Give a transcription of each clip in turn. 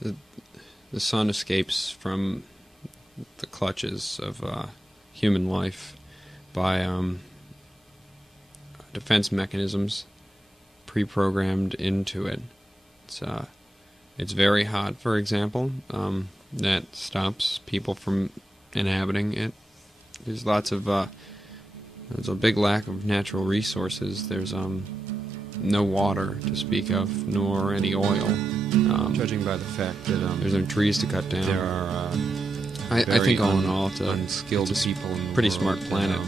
the sun escapes from the clutches of human life by defense mechanisms pre-programmed into it. It's very hot, for example. That stops people from inhabiting it. There's lots of there's a big lack of natural resources. There's no water to speak of, nor any oil. Judging by the fact that there's no trees to cut down, there are I think all in all, it's unskilled people in the pretty smart planet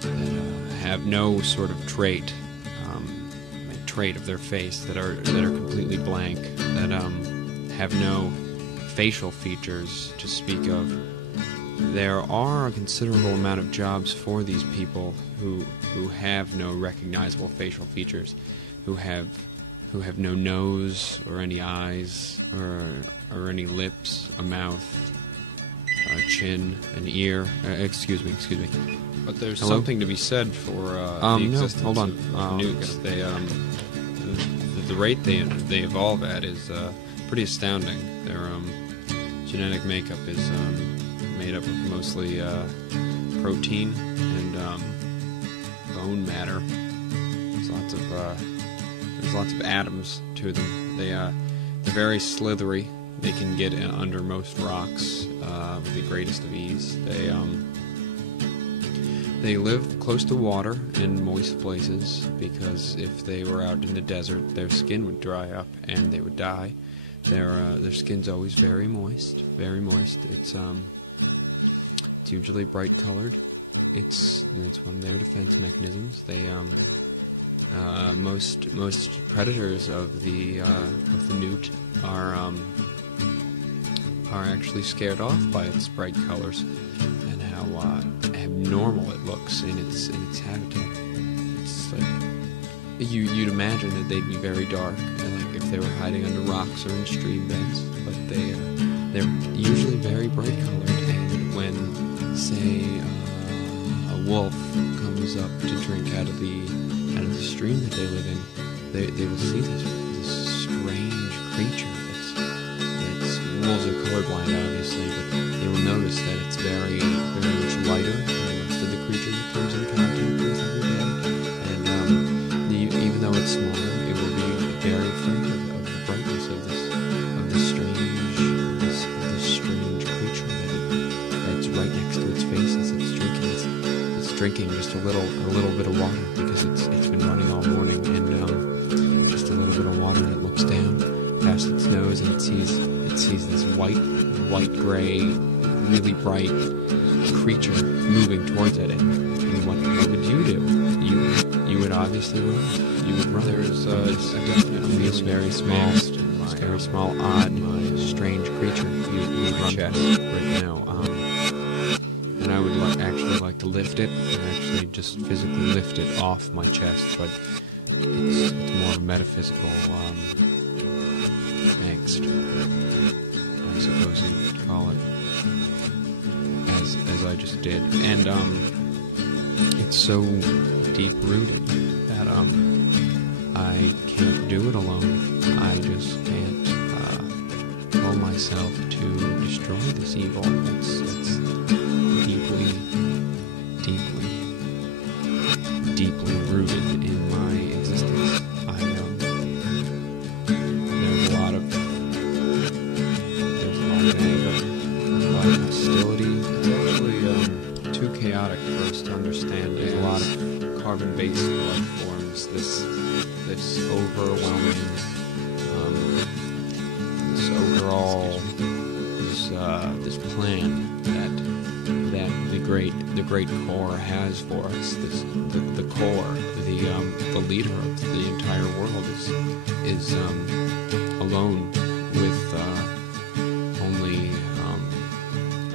that have no sort of trait of their face that are completely blank, that have no facial features to speak of. There are a considerable amount of jobs for these people who have no recognizable facial features, who have no nose or any eyes or any lips, a mouth, a chin, an ear. Excuse me. But there's something to be said for the existence of nukes. The rate they evolve at is pretty astounding. Their genetic makeup is made up of mostly protein and bone matter. There's lots of atoms to them. They're very slithery. They can get under most rocks with the greatest of ease. They live close to water in moist places, because if they were out in the desert, their skin would dry up and they would die. Their skin's always very moist, very moist. It's usually bright colored. It's one of their defense mechanisms. They most predators of the newt are actually scared off by its bright colors and how abnormal it looks in its habitat. It's like you'd imagine that they'd be very dark, like if they were hiding under rocks or in stream beds, but they're usually very bright colored. And when, say, a wolf comes up to drink out of the stream that they live in, they will see this strange creature. Wolves are colorblind, obviously, but they will notice that it's very, very much lighter than the rest of the creatures it comes in contact with every day. And even though it's smaller, it will be very afraid of the brightness of this strange creature that's right next to its face as it's drinking. It's drinking just a little bit of water, because it's been running all morning, and just a little bit of water, and it looks down past its nose and it sees this white-gray, really bright creature moving towards it. And what would you do? You would obviously run. You would run. There's definitely this very small, odd, strange creature in my chest right now. And I would actually like to lift it, and actually just physically lift it off my chest, but it's more metaphysical angst, I suppose you would call it, as I just did. And it's so deep-rooted that I can't do it alone. I just can't pull myself to destroy this evil. It's deeply rooted in my existence. There's a lot of anger, a lot of hostility. It's actually too chaotic for us to understand. There's a lot of carbon-based life forms. This overwhelming, this plan that the great core has for us. The core, the leader of the entire world is alone with only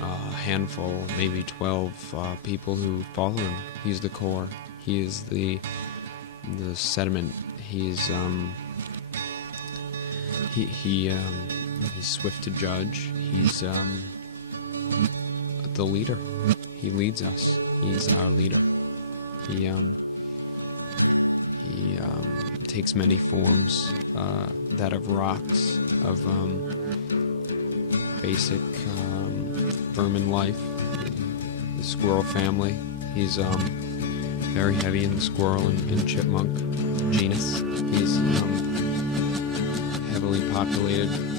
a handful, maybe 12 people who follow him. He's the core. He is the sediment. He's swift to judge. He's the leader. He leads us. He's our leader. He takes many forms, that of rocks, of basic vermin life. The squirrel family. He's very heavy in the squirrel and chipmunk genus. He's heavily populated